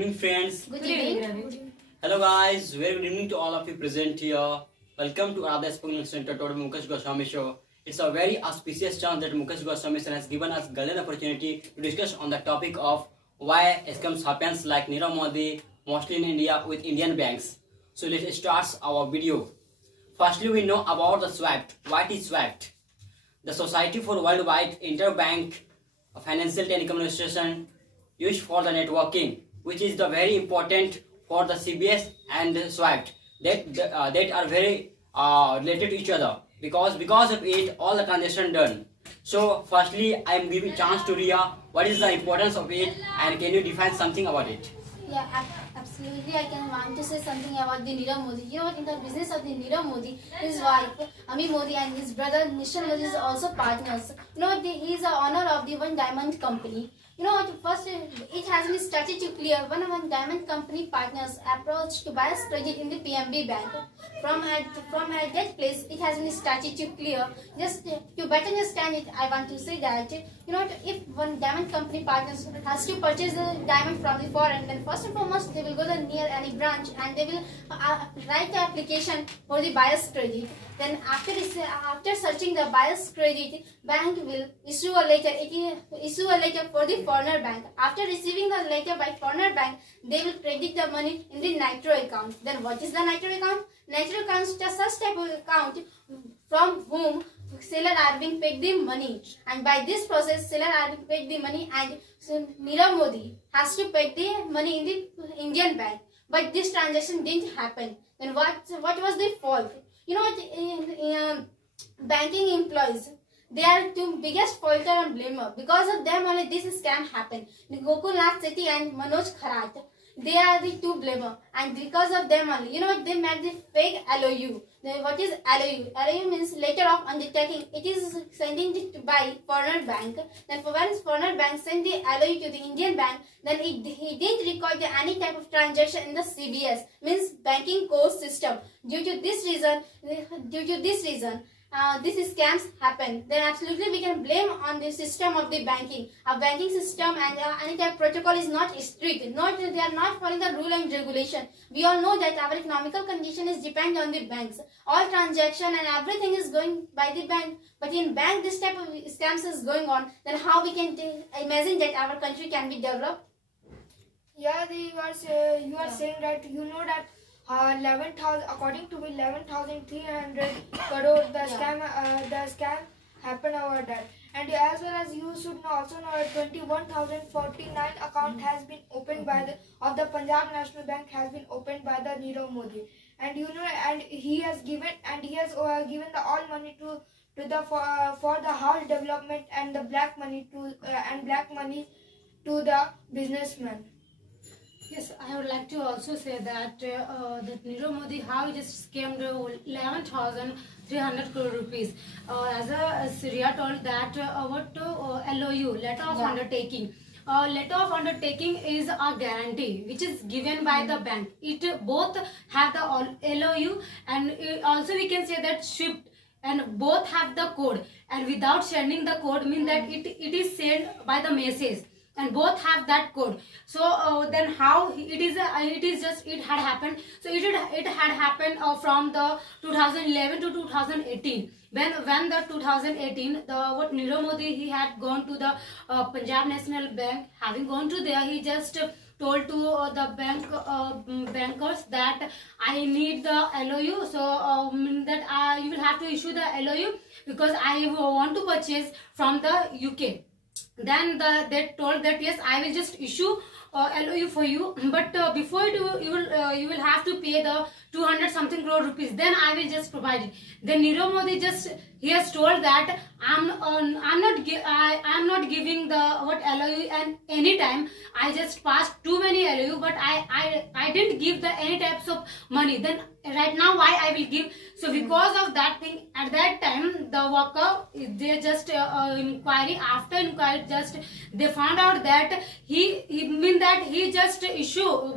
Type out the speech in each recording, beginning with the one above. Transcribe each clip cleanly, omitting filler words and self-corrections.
evening, friends. Good evening. Hello, guys. Very good evening to all of you present here. Welcome to Radha Spoken Center to Mukesh Goswami Show. It's a very auspicious chance that Mukesh Goswami has given us golden opportunity to discuss on the topic of why scams happens like Nirav Modi, mostly in India with Indian banks. So let's start our video. Firstly, we know about the SWIFT. What is SWIFT? The Society for Worldwide Interbank Financial Telecommunication used for the networking, which is the very important for the CBS and SWIFT that are very related to each other because of it all the transaction done. So firstly, I am giving chance to Ria. What is the importance of it, and can you define something about it? Yeah, absolutely. I can want to say something about the Nirav Modi. You know what? In the business of the Nirav Modi, his wife Ami Modi and his brother Nishal Modi is also partners. You know what? He is the owner of the One Diamond Company. You know what? First, it has been started to clear One Diamond Company partners approach to buy credit in the PMB bank. From at that place, it has been started to clear. Just to better understand it, I want to say that you know if One Diamond Company partners has to purchase the diamond from the foreign, then first and foremost they will go near any branch and they will write the application for the buyer's credit. Then after searching the buyer's credit, bank will issue a letter. Issue a letter for the foreigner bank. After receiving the letter by foreigner bank, they will credit the money in the Nitro account. Then what is the Nitro account? Nitro account is such type of account from whom seller are being paid the money, and by this process seller are being paid the money, and so Nirav Modi has to pay the money in the Indian bank. But this transaction didn't happen. Then what was the fault? You know what? In banking employees, they are two biggest faulter and blamer. Because of them only this scam happened. Gokul Nath Sethi and Manoj Kharat, they are the two blamer, and because of them only, you know what, they made the fake LOU. What is LOU? LOU means letter of undertaking. It is sending it by foreign bank. Then once foreign bank send the LOU to the Indian bank, then he didn't record any type of transaction in the CBS, means banking core system. Due to this reason, these scams happen. Then absolutely we can blame on the system of the banking. Our banking system and any type of protocol is not strict. They are not following the rule and regulation. We all know that our economical condition is depend on the banks. All transaction and everything is going by the bank. But in bank this type of scams is going on. Then how we can imagine that our country can be developed? Yeah, you are saying that you know that 11,000 according to 11,300 crore the scam happened over that, and as well as you should also know that 21,049 account has been opened by the Punjab National Bank has been opened by the Nirav Modi, and you know, and he has given the all money to the for the house development and the black money to the businessmen. Yes, I would like to also say that that Nirav Modi how he just scammed 11,300 crore rupees. As Surya told that what LOU, letter of undertaking. Letter of undertaking is a guarantee which is given by the bank. It both have the LOU and also we can say that SWIFT, and both have the code, and without sending the code mean that it is sent by the message, and both have that code. So then how it had happened. So it had happened from the 2011 to 2018 when the 2018 what Nirav Modi he had gone to the Punjab National Bank. Having gone to there, he just told to the bankers that I need the LOU, so that you will have to issue the LOU because I want to purchase from the UK. Then they told that yes, I will just issue LOU for you, but before you will have to pay the 200 something crore rupees. Then I will just provide it. Then Nirav Modi he has told that I'm not giving the what LOU and any time. I just passed too many LOU, but I didn't give the any types of money. Then right now why I will give? So because of that thing, at that time the worker they just inquiry, after inquiry just they found out that he just issue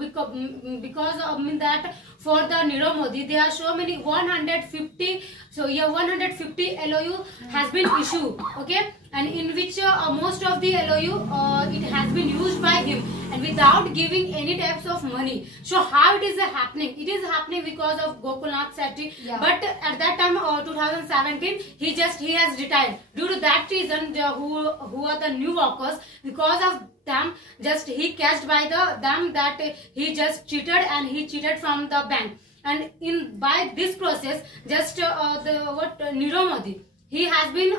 because of that for the Nirav Modi, there are so many 150. So yeah, 150 LOU has been issued. Okay, and in which most of the LOU it has been used by him and without giving any types of money. So how it is happening? It is happening because of Gokulnath Sethi. Yeah. But at that time, 2017, he has retired. Due to that reason, who are the new workers, because of them, just he catched by them that he just cheated and he cheated from the bank. And in by this process, just Nirav Modi, he has been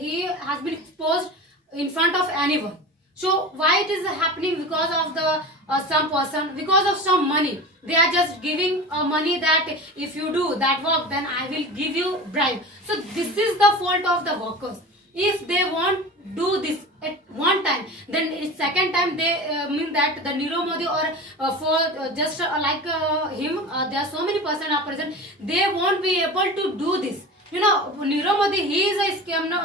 he has been exposed in front of anyone. So why it is happening? Because of the some person, because of some money, they are just giving money that if you do that work, then I will give you bribe. So this is the fault of the workers. If they won't do this at one time, then second time they mean that the Nirav Modi or for just like him, there are so many persons are present, they won't be able to do this. You know, Nirav Modi, he is a scammer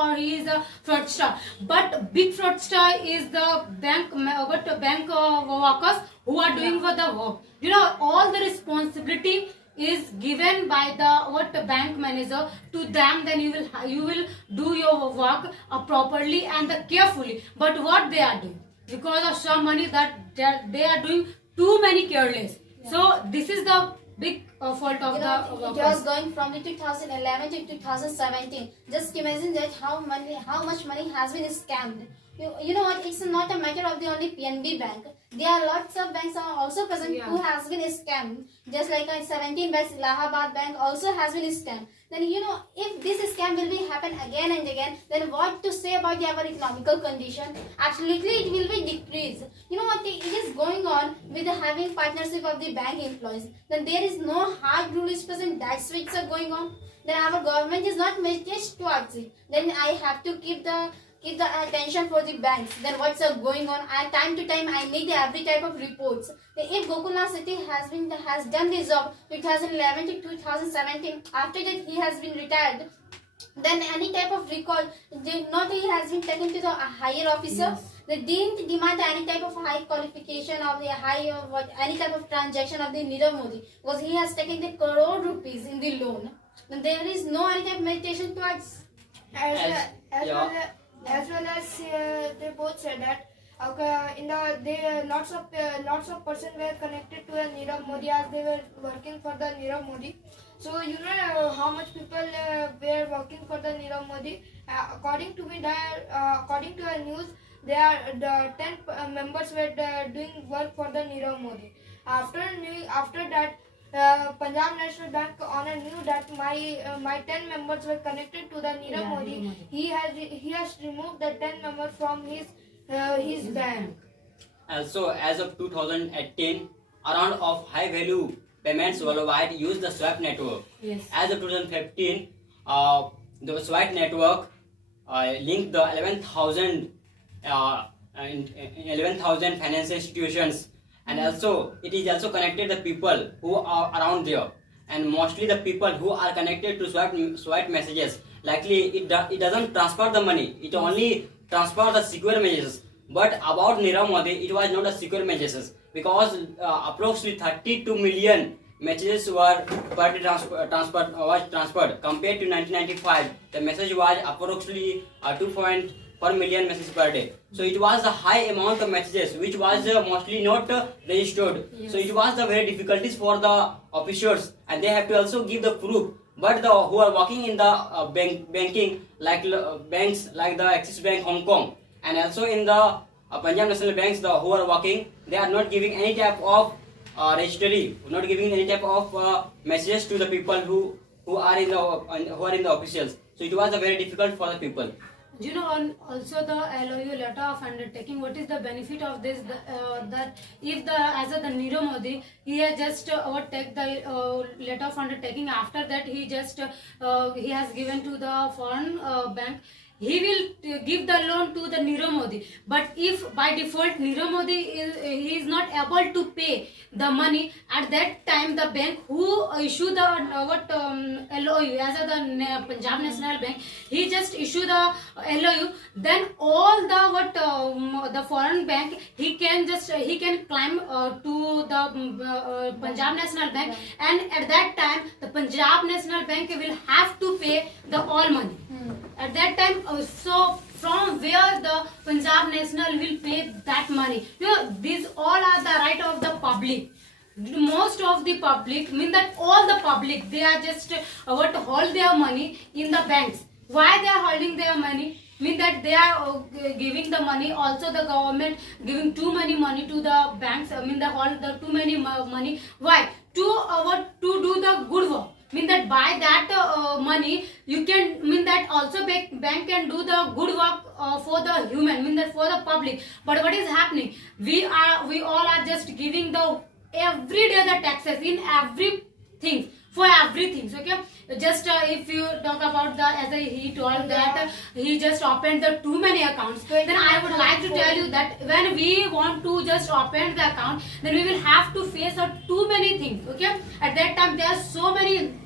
or he is a fraudster. But big fraudster is the bank workers who are doing for the work. You know, all the responsibility is given by the bank manager to them. Then you will do your work properly and carefully. But what they are doing, because of some money, that they are doing too many careless. Yeah. So this is the big fault of the It workers. was going from the 2011 to 2017. Just imagine that how much money has been scammed. You know what? It's not a matter of the only PNB bank. There are lots of banks are also present Yeah. who has been scammed. Just like 17 banks, Allahabad Bank also has been scammed. Then you know, if this scam will be happen again and again, then what to say about our economical condition? Absolutely, it will be decreased. You know what? It is going on with the having partnership of the bank employees. Then there is no hard rule is present. That's which are going on. Then our government is not managed towards it. Then I have to keep the attention for the banks. Then what's going on? And time to time I need every type of reports. If Gokulnath Sethi has done this job 2011 to 2017, after that he has been retired, then any type of record, not he has been taken to the higher officer. Yes. They didn't demand any type of high qualification of the high or any type of transaction of the Nirav Modi, because he has taken the crore rupees in the loan. Then there is no any type of meditation towards. As well as they both said that lots of person were connected to the Nirav Modi as they were working for the Nirav Modi. So you know how much people were working for the Nirav Modi. According to the news, the 10 members were doing work for the Nirav Modi. After that, Punjab National Bank owner knew that my 10 members were connected to the Nirav Modi. He has removed the 10 members from his bank. Also, as of 2018, around of high value payments worldwide use the SWIFT network. Yes. As of 2015, the SWIFT network linked the 11,000 financial institutions, and also it is also connected the people who are around there, and mostly the people who are connected to SWIFT messages. Likely it doesn't transfer the money, it only transfer the secure messages. But about Nirav Modi, it was not a secure messages, because approximately 32 million messages were per day transferred. Compared to 1995, the message was approximately 2.4 million messages per day. So it was a high amount of messages which was mostly not registered. Yes. So it was the very difficulties for the officials, and they have to also give the proof. But who are working in the banking, like banks like the Axis Bank Hong Kong, and also in the Punjab National Banks, who are working, they are not giving any type of registry, not giving any type of messages to the people who are in the officials. So it was very difficult for the people. You know, also the LOU, letter of undertaking, what is the benefit of this? That if the Nirav Modi, he has just take the letter of undertaking. After that, he has given to the foreign bank. he will give the loan to the Nirav Modi. But if by default Nirav Modi he is not able to pay the money, at that time the bank who issue the LOU as the Punjab National Bank, he just issue the LOU, then all the the foreign bank he can climb to the Punjab National Bank, and at that time the Punjab National Bank will have to pay the all money. At that time, so from where the Punjab National will pay that money? These all are the right of the public. Most of the public, mean that all the public, they are just hold their money in the banks. Why they are holding their money? Mean that they are giving the money. Also, the government giving too many money to the banks. I mean, they hold the too many money. Why? To do the good work. Mean that by that money you can, mean that also bank can do the good work for the human, mean that for the public. But what is happening? We all are just giving the every day the taxes in everything, for everything. Okay, just if you talk about the, as he told that he just opened the too many accounts, then I would like to tell you that when we want to just open the account, then we will have to face too many things. Okay, at that time there are so many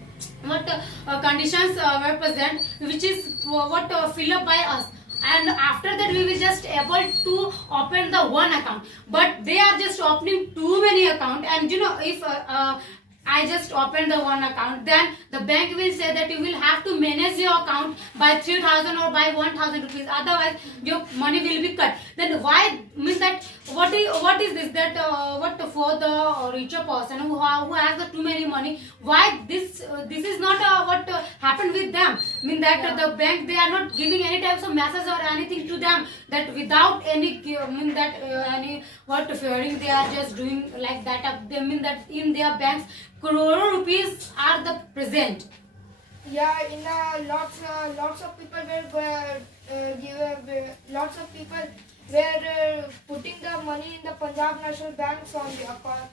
conditions were present, which is fill up by us, and after that we will just able to open the one account. But they are just opening too many account, and if I just opened the one account, then the bank will say that you will have to manage your account by 3,000 or by 1,000 rupees, otherwise your money will be cut. Then why, means that what is this, that what for the richer person who has the too many money, why this is not what happened with them? Mean that the bank, they are not giving any types of message or anything to them, that without any mean that any fearing, they are just doing like that. They mean that in their banks crore rupees are the present. Yeah, in lots of people were putting the money in the Punjab National Banks on the account.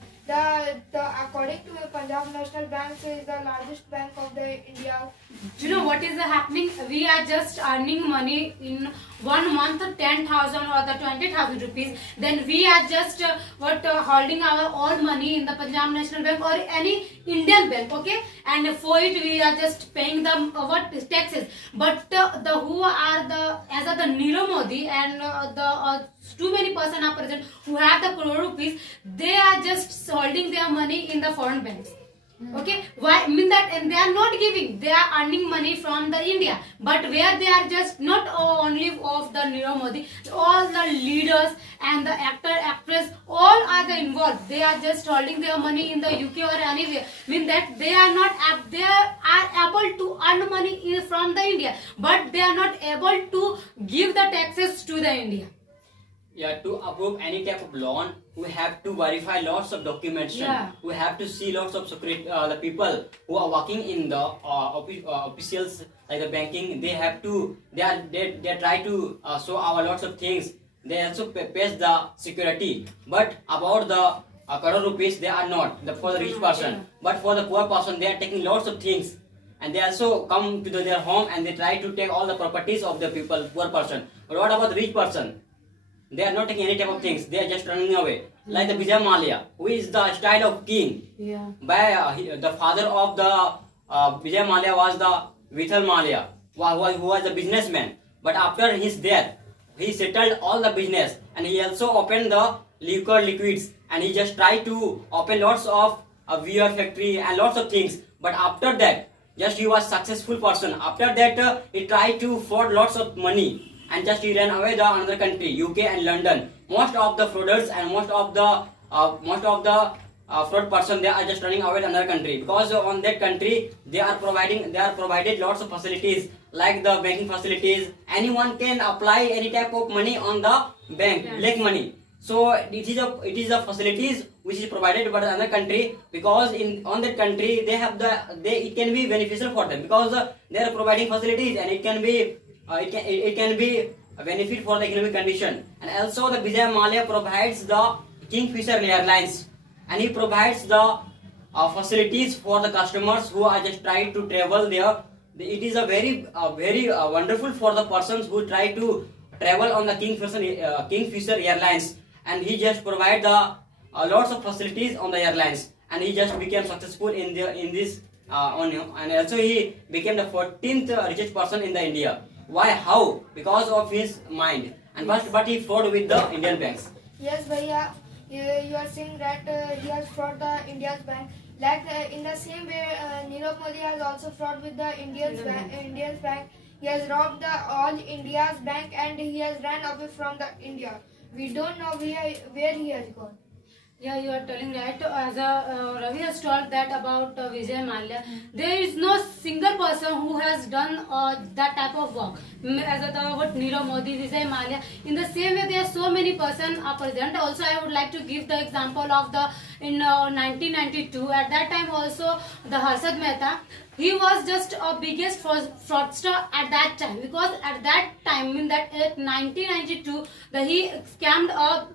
According to Punjab National Bank is the largest bank of the India. You know what is happening? We are just earning money in 1 month 10,000 or the 20,000 rupees. Then we are just holding our all money in the Punjab National Bank or any Indian bank, okay? And for it we are just paying them taxes. But the who are the, as the Nirav Modi and the too many person are present who have the crore rupees, they are just holding their money in the foreign banks. Okay, why? Mean that, and they are not giving, they are earning money from the India, but where they are just not only of the Nirav Modi, all the leaders and the actress, all are the involved. They are just holding their money in the UK or anywhere. Mean that they are not they are able to earn money from the India, but they are not able to give the taxes to the India. Yeah, to approve any type of loan, we have to verify lots of documentation. Yeah. We have to see lots of the people who are working in the officials like the banking. They have to, they try to show our lots of things. They also pay the security. But about the crore rupees, they are not for the rich person. Yeah. But for the poor person, they are taking lots of things. And they also come to their home and they try to take all the properties of the people, poor person. But what about the rich person? They are not taking any type of things. They are just running away. Like the Vijay Mallya, who is the style of king. Yeah. By the father of the Vijay Mallya was the Vithal Mallya, who was a businessman. But after his death, he settled all the business, and he also opened the liquids, and he just tried to open lots of beer factory and lots of things. But after that, just he was successful person. After that, he tried to fraud lots of money. And just he ran away to another country, UK and London. Most of the frauders and most of the fraud person, they are just running away to another country, because on that country they are provided lots of facilities like the banking facilities. Anyone can apply any type of money on the bank, black money. So it is a facilities which is provided by another country, because on that country it can be beneficial for them, because they are providing facilities, and it can be a benefit for the economic condition. And also the Vijay Mallya provides the Kingfisher Airlines, and he provides the facilities for the customers who are just trying to travel there it is a very wonderful for the persons who try to travel on the Kingfisher Airlines, and he just provide the lots of facilities on the airlines, and he just became successful in this and also he became the 14th richest person in the India. Why? How? Because of his mind. And but he fraud with the Indian banks. Yes, Bhaiya, you are saying that he has fraud the India's bank. Like in the same way, Nirav Modi has also fraud with the Indian's bank. He has robbed the all India's bank and he has ran away from the India. We don't know where he has gone. Yeah, you are telling right. As Ravi has told that about Vijay Mallya, there is no single person who has done that type of work. As what Nirav Modi, Vijay Mallya. In the same way, there are so many persons are present. Also, I would like to give the example of the in 1992. At that time, also the Harshad Mehta. He was just a biggest fraudster at that time, because at that time, in that 1992, he scammed a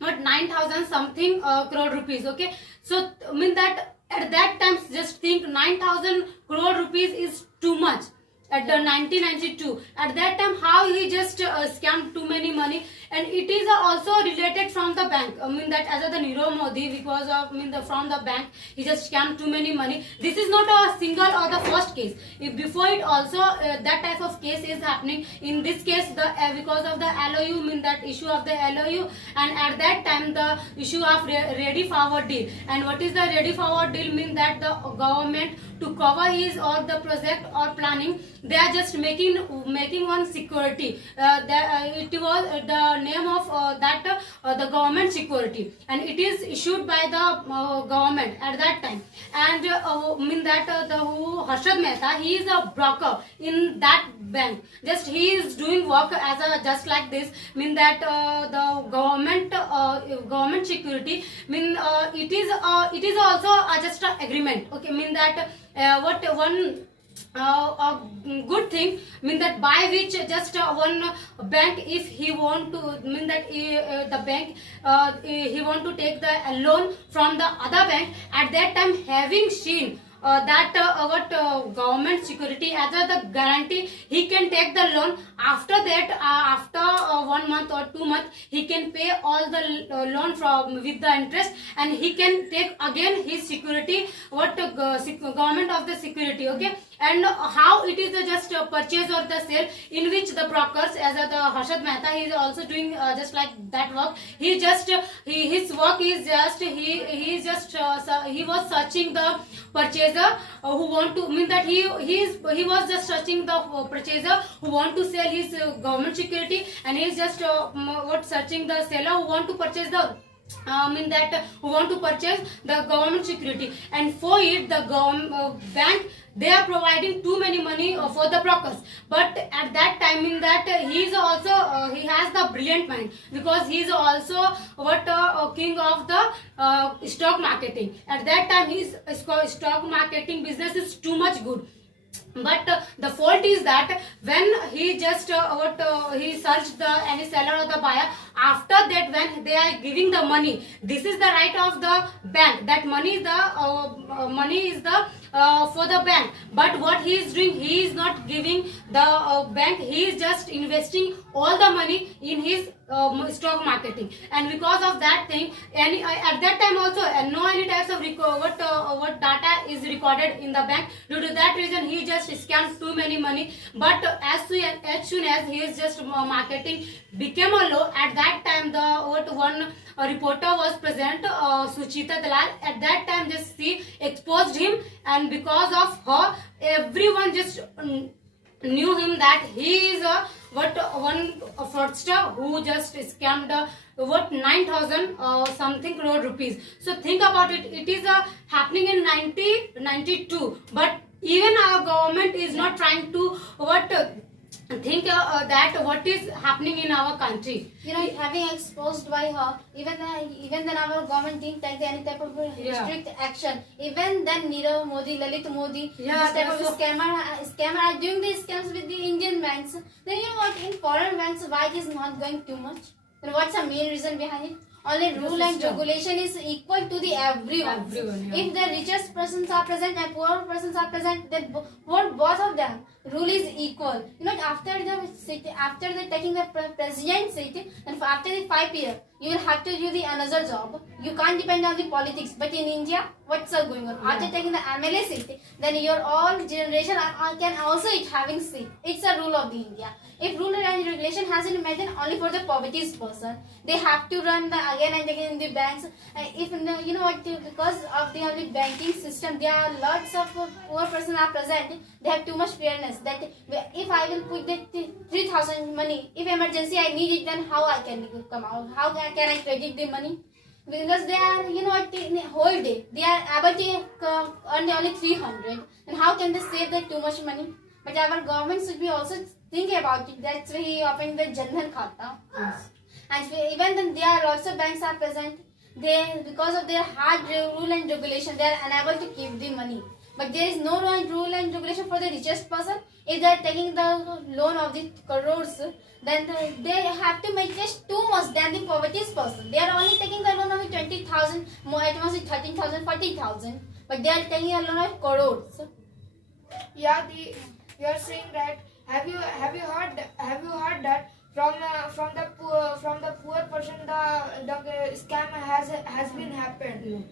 not 9,000 something crore rupees. Okay, so mean that at that time, just think 9,000 crore rupees is too much at the 1992. At that time, how he just scammed too many money, and it is also related from the bank. I mean that as the Nirav Modi, because of from the bank he just scammed too many money. This is not a single or the first case. If before it also that type of case is happening. In this case, the because of the LOU, mean that issue of the LOU, and at that time the issue of ready forward deal. And what is the ready forward deal? Mean that the government to cover his or the project or planning, they are just making one security. It was the name of the government security, and it is issued by the government at that time. And mean that the Harshad Mehta, he is a broker in that bank. Just he is doing work as a just like this. Mean that the government security. Mean it is also just an agreement. Okay, mean that what one. A good thing, mean that by which just one bank, if he want to mean that the bank he want to take the loan from the other bank, at that time having seen that what government security as the guarantee, he can take the loan. After that, after 1 month or 2 months, he can pay all the loan from with the interest, and he can take again his security, what government of the security. Okay, and how it is just a purchase or the sale, in which the brokers as the Harshad Mehta, he is also doing just like that work. He just his work is just he was searching the purchaser who want to mean that he was just searching the purchaser who want to sell his government security, and he is just what searching the seller who want to purchase the mean that who want to purchase the government security. And for it, the bank, they are providing too many money for the brokers. But at that time, in that he is also he has the brilliant mind, because he is also what king of the stock marketing. At that time, his stock marketing business is too much good. But the fault is that when he just he searched the any seller or the buyer, after that when they are giving the money, this is the right of the bank, that money is the for the bank. But what he is doing, he is not giving the bank, he is just investing all the money in his stock marketing. And because of that thing, at that time also no any types of what data is recorded in the bank. Due to that reason, he just scams too many money. But as soon as he is just marketing became a law, at that time the one reporter was present, Suchita Dalal. At that time, just she exposed him, and because of her, everyone just knew him that he is one fraudster who just scammed what 9,000 something crore rupees. So think about it. It is happening in 1992, but even our government is not trying to think that what is happening in our country. Having exposed by her, even then our government didn't take any type of strict action. Even then, Nirav Modi, Lalit Modi, this type of scammer are doing these scams with the Indian banks. Then you know what? In foreign banks, why it is not going too much? Then what's the main reason behind it? only rule and system. regulation is equal to the everyone. Everyone, yeah. If the richest persons are present and poor persons are present, then for both of them, rule is equal. You know, after the taking the president seat, and after the 5 years, you will have to do the another job. You can't depend on the politics. But in India, what's going on? After taking the MLA seat, then your all generation can also it having seat. It's a rule of the India. If rule and regulation hasn't made then only for the poverty person, they have to run the again and again in the banks. If you know what, because of the only banking system, there are lots of poor person are present. They have too much fairness that if I will put the 3,000 money, if emergency I need it, then how I can come out? How can I credit the money? Because they are, you know, in a whole day they are able to earn only 300, and how can they save that too much money? But our government should be also think about it. That's why he opened the Jan-Dhan Khata. Yes. And even then there are lots of banks are present. They, because of their hard rule and regulation, they are unable to keep the money. But there is no rule and regulation for the richest person. If they are taking the loan of the crores, then they have to make just too much than the poverty person. They are only taking the loan of 20,000, more at most 13,000, 40,000. But they are taking a loan of crores. Yeah, you are saying that. Have you heard that from the poor person the scam has been happened No.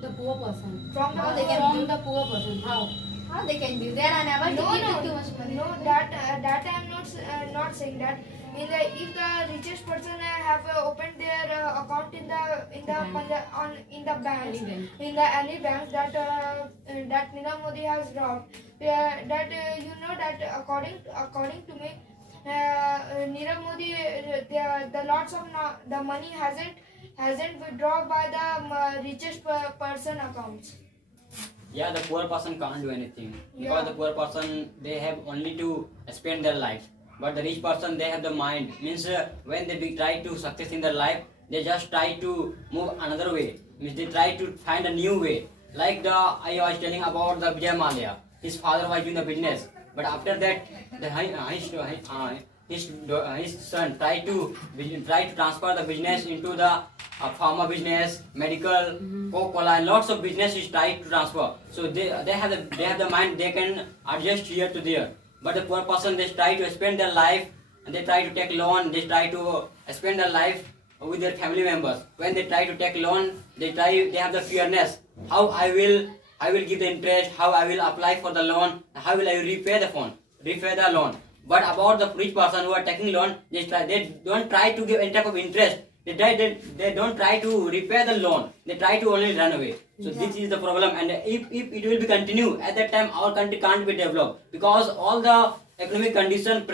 The poor person. from the How they can From the poor person. How? How they can do? They are unable to keep too much money. No, that I am not saying that. If the richest person have opened their account in the banks, Any bank. in the any banks that Nirav Modi has dropped, that you know that according to me, Nirav Modi the lots of the money hasn't withdrawn by the richest person accounts. Yeah, the poor person can't do anything Yeah. because the poor person they have only to spend their life, but the rich person they have the mind. Means when they try to success in their life, they just try to move another way. Means they try to find a new way. Like I was telling about the Vijay Mallya. His father was doing the business, but after that, his son tried to transfer the business into the pharma business, medical, Coca-Cola, and lots of businesses tried to transfer. So they have the mind, they can adjust here to there. But the poor person, they try to spend their life, and they try to take loan, they try to spend their life with their family members. When they try to take loan, they have the fearness. How I will give the interest, how I will apply for the loan, how will I repay the loan. But about the rich person who are taking loan, they don't try to give any type of interest. They don't try to repay the loan. They try to only run away. So this is the problem. And if it will be continue, at that time our country can't be developed, because all the economic condition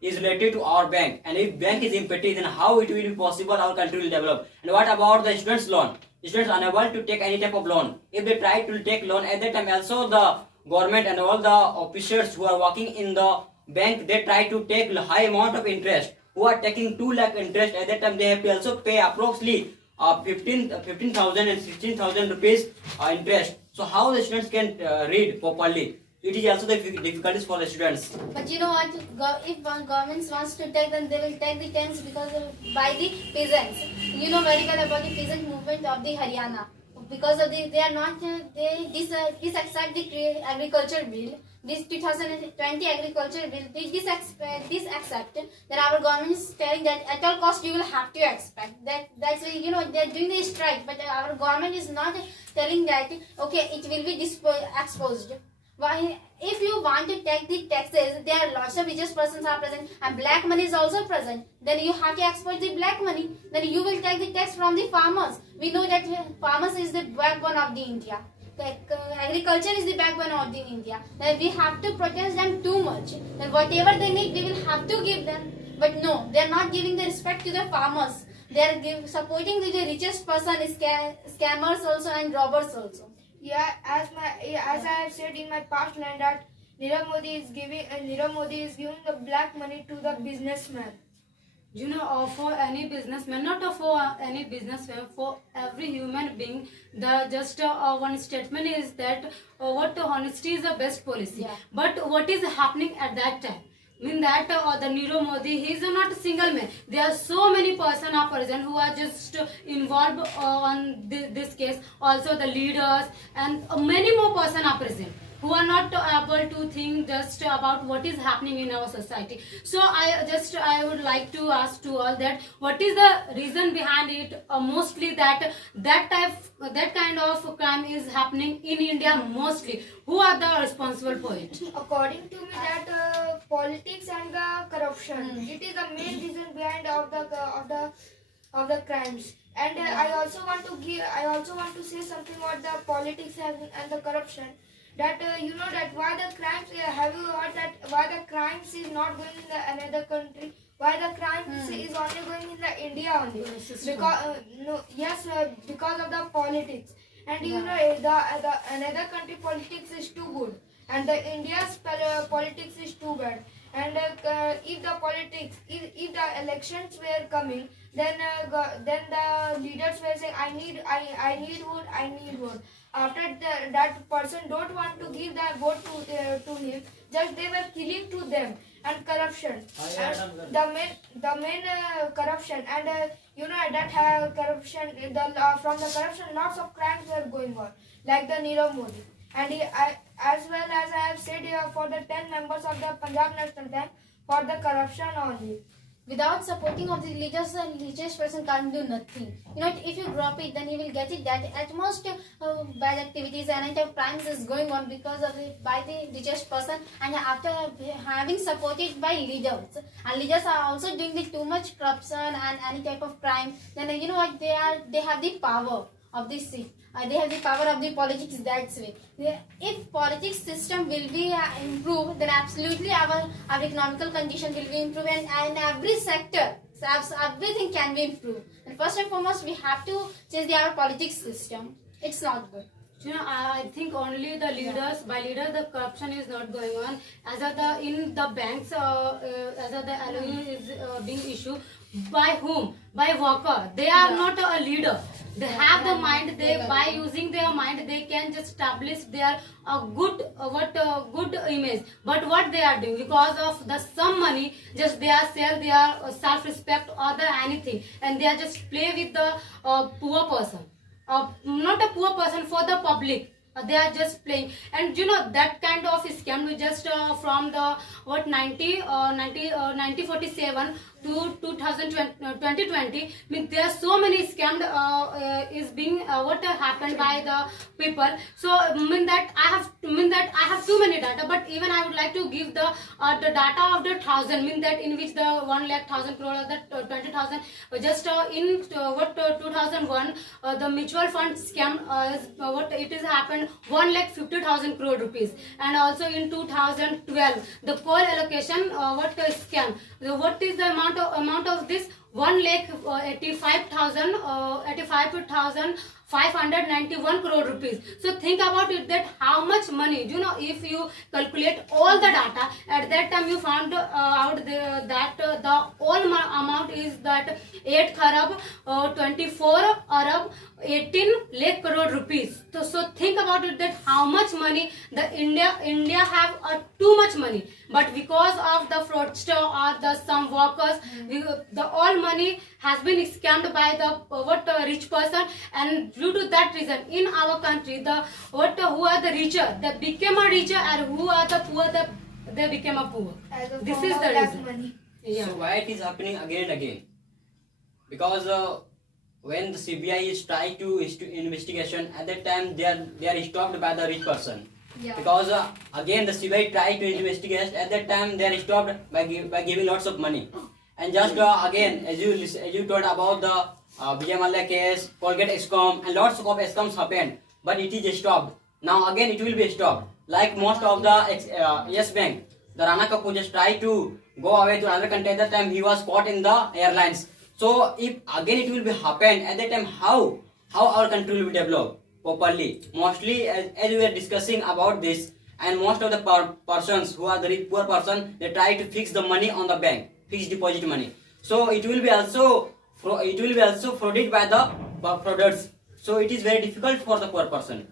is related to our bank. And if bank is empty, then how it will be possible our country will develop? And what about the students' loan? Students are unable to take any type of loan. If they try to take loan, at that time also the government and all the officers who are working in the bank, they try to take high amount of interest. Who are taking 2 lakh interest, at that time they have to also pay approximately 15,000 and 16,000 rupees interest. So how the students can read properly? It is also the difficulties for the students. But you know what? If one government wants to take, then they will take the tents because by the peasants. You know very well about the peasant movement of the Haryana. Because of they are not they disaccept the agriculture bill. This 2020 agriculture bill, disaccept that our government is telling that at all cost you will have to expect that's why, you know, they are doing the strike, but our government is not telling that okay it will be exposed. Why, if you want to take the taxes, there are lots of richest persons are present and black money is also present. Then you have to export the black money. Then you will take the tax from the farmers. We know that farmers is the backbone of the India. Agriculture is the backbone of the India. Then we have to protect them too much. Then whatever they need, we will have to give them. But no, they are not giving the respect to the farmers. They are supporting the richest person, scammers also and robbers also. Yeah, as I have said in my past line that Nirav Modi is giving the black money to the businessman. You know, for any businessman, not for any businessman, for every human being, the just one statement is that what honesty is the best policy. Yeah. But what is happening at that time? mean that the Nirav Modi, he is not a single man. There are so many persons are present who are just involved on this case. Also the leaders and many more persons are present who are not able to think just about what is happening in our society. So I would like to ask to all that what is the reason behind it, mostly that kind of crime is happening in India mostly. Who are the responsible for it? According to me, that politics and the corruption, it is the main reason behind of the crimes. And I also want to say something about the politics and the corruption. That you know that why the crimes, have you heard that why the crimes is not going in the another country, why the crimes is only going in the India only? Because of the politics. And you know the another country politics is too good, and the India's politics is too bad. And if the elections were coming, then the leaders were saying, I need vote. After that person don't want to give that vote to him, just they were killing to them. And corruption, and the main corruption, and you know that corruption, from the corruption lots of crimes were going on, like the Nirav Modi. And as well as I have said here, for the 10 members of the Punjab National Bank, for the corruption only. Without supporting of the leaders, the richest person can't do nothing. You know, if you drop it, then you will get it that at most bad activities and crimes is going on because of by the richest person, and after having supported by leaders, and leaders are also doing the too much corruption and any type of crime, then you know what, they have the power of this seat. They have the power of the politics. That's way. If politics system will be improved, then absolutely our economical condition will be improved, and every sector, everything can be improved. And first and foremost, we have to change our politics system. It's not good. You know, I think only the leaders, by leaders the corruption is not going on. As of in the banks, as of the LOU is being issued, by whom? By worker. They are not a leader. They have the mind. By using their mind, they can just establish their good image. But what they are doing, because of the some money, just they are sell their self-respect or the anything, and they are just play with the poor person. Not a poor person, for the public. They are just playing. And you know that kind of scam, we just from the 1947 to 2020, means there are so many scammed is being what happened by the people. So mean that I have too many data, but even I would like to give the data of the 1,000, mean that in which the 1,00,000 crore or the 20,000 just in 2001 the mutual fund scam what it is happened 1,50,000 crore rupees. And also in 2012 the coal allocation what scam, what is the amount of this 85,591 crore rupees. So think about it, that how much money, you know, if you calculate all the data, at that time you found out that the all amount is that 8 kharab 24 arab 18 lakh crore rupees. So think about it, that how much money the India have too much money, but because of the fraudster or the some workers, the all money has been scammed by the rich person, and due to that reason in our country the who are the richer, they became a richer, and who are the poor, they became a poor. This is the reason. Money. Yeah. So why it is happening again and again? Because when the CBI is trying to investigation, at that time they are stopped by the rich person. Yeah. Because again the CBI try to investigate, at that time they are stopped by giving lots of money. And just again, as you told about the Vijay Mallya case, Colgate Escom, and lots of Escoms happened, but it is stopped. Now again it will be stopped. Like most of the Yes Bank, the Rana Kapoor just tried to go away to another country. At that time he was caught in the airlines. So if again it will be happened, at that time how our country will be developed properly? Mostly as we were discussing about this, and most of the persons who are the rich poor person, they try to fix the money on the bank, fixed deposit money. So it will be also frauded by the fraudsters. So it is very difficult for the poor person.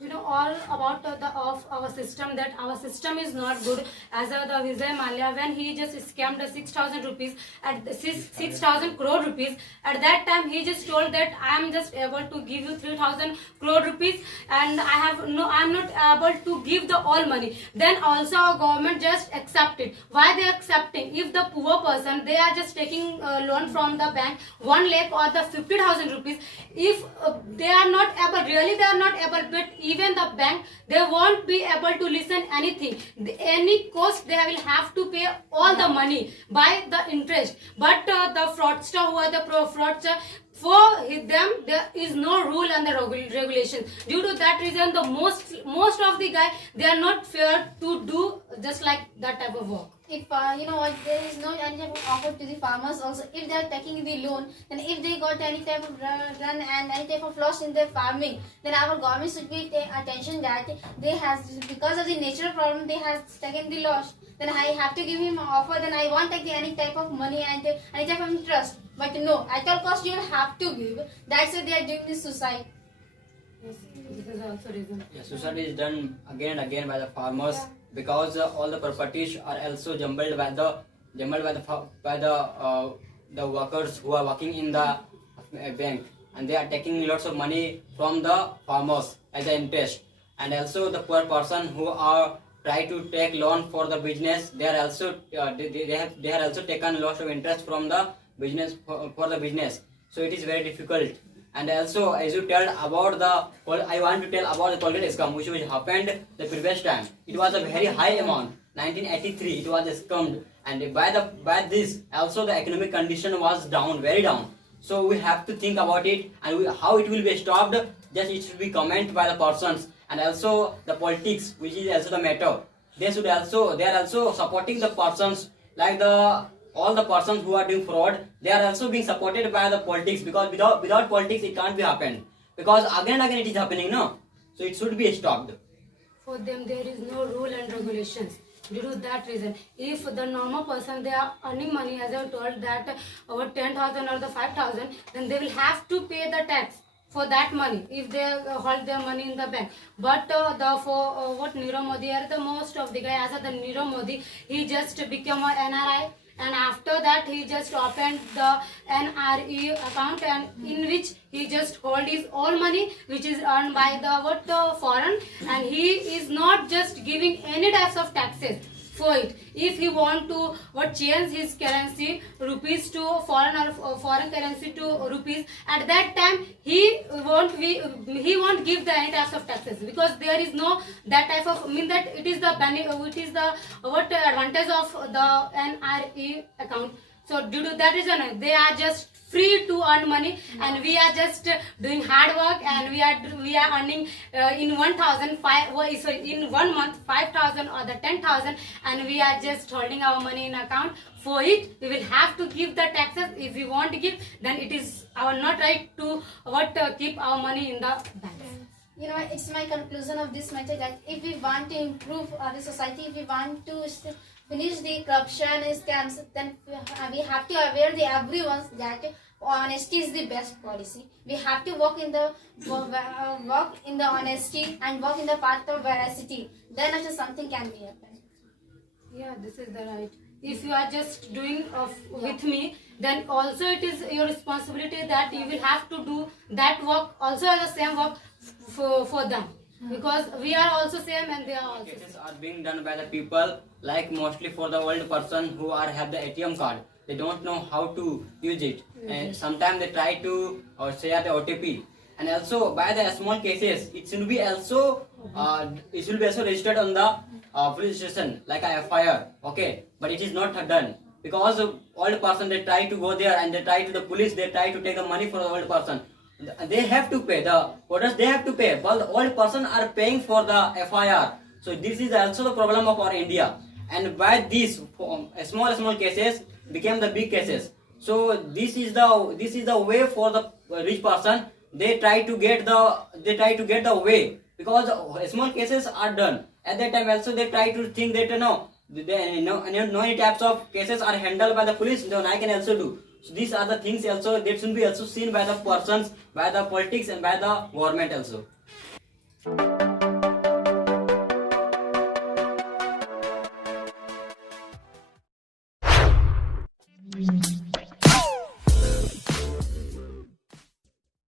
You know all about the of our system, that our system is not good. As the Vijay Mallya, when he just scammed 6,000 rupees at 6,000 crore rupees, at that time he just told that I am just able to give you 3,000 crore rupees, and I am not able to give the all money. Then also our government just accepted. Why they accepting? If the poor person, they are just taking loan from the bank 1 lakh or the 50,000 rupees, if they are not able, really they are not able, but even the bank, they won't be able to listen anything. Any cost they will have to pay all the money by the interest. But the fraudster who are the fraudster, for them there is no rule and the regulation. Due to that reason, the most of the guy, they are not fair to do just like that type of work. If you know what, there is no any type of offer to the farmers also. If they are taking the loan, then if they got any type of run and any type of loss in their farming, then our government should be take attention that they has, because of the natural problem, they has taken the loss. Then I have to give him an offer. Then I won't take any type of money and any type of interest. But no, at all cost you will have to give. That's why they are doing this suicide. Yes, this is also reason. Yeah, suicide is done again and again by the farmers, because all the properties are also jumbled by the workers who are working in the bank, and they are taking lots of money from the farmers as an interest. And also the poor person who are try to take loan for the business, they are also they are also taken lots of interest from the business for the business. So it is very difficult. And also, as you tell about I want to tell about the Colgate scam, which happened the previous time. It was a very high amount. 1983, it was scammed, and by this also the economic condition was down, very down. So we have to think about it, and how it will be stopped. Just it should be commented by the persons, and also the politics, which is also the matter. They are also supporting the persons, like all the persons who are doing fraud. They are also being supported by the politics, because without politics it can't be happened, because again and again it is happening, no. So it should be stopped. For them there is no rule and regulations. Due to that reason, if the normal person, they are earning money, as I told that over 10,000 or the 5,000, then they will have to pay the tax for that money if they hold their money in the bank. But what Nirav Modi are, the most of the guy, as the Nirav Modi, he just became a NRI, and after that he just opened the NRE account, and in which he just hold his all money which is earned by the foreign, and he is not just giving any types of taxes for it. If he want to change his currency rupees to foreign, or foreign currency to rupees, at that time he won't give the any types of taxes, because there is no that type of that it is the advantage of the NRE account. So due to that reason, they are just free to earn money, and we are just doing hard work, and we are earning in 1 month 5,000 or the 10,000, and we are just holding our money in account. For it, we will have to give the taxes. If we want to give, then it is our not right to keep our money in the bank. You know, it's my conclusion of this matter that if we want to improve the society, if we want to finish the corruption scams, then we have to aware everyone that honesty is the best policy. We have to walk in the honesty and walk in the path of veracity. Then after something can be happen. Yeah, this is the right. If you are just doing with me, then also it is your responsibility that you will have to do that work also as the same work for them, because we are also same and they are also Cases same. are being done by the people, like mostly for the old person who have the ATM card. They don't know how to use it, and sometimes they try to share the OTP. And also by the small cases, it will be also registered on the police station like a FIR. Okay, but it is not done, because old person, they try to go there and they try to the police, they try to take the money for the old person. They have to pay, the voters, they have to pay, but the old person are paying for the FIR. So this is also the problem of our India, and by these small cases became the big cases. So this is the way for the rich person. They try to get the way, because small cases are done. At that time also they try to think that no any types of cases are handled by the police, then I can also do. So these are the things also that should be also seen by the persons, by the politics, and by the government also.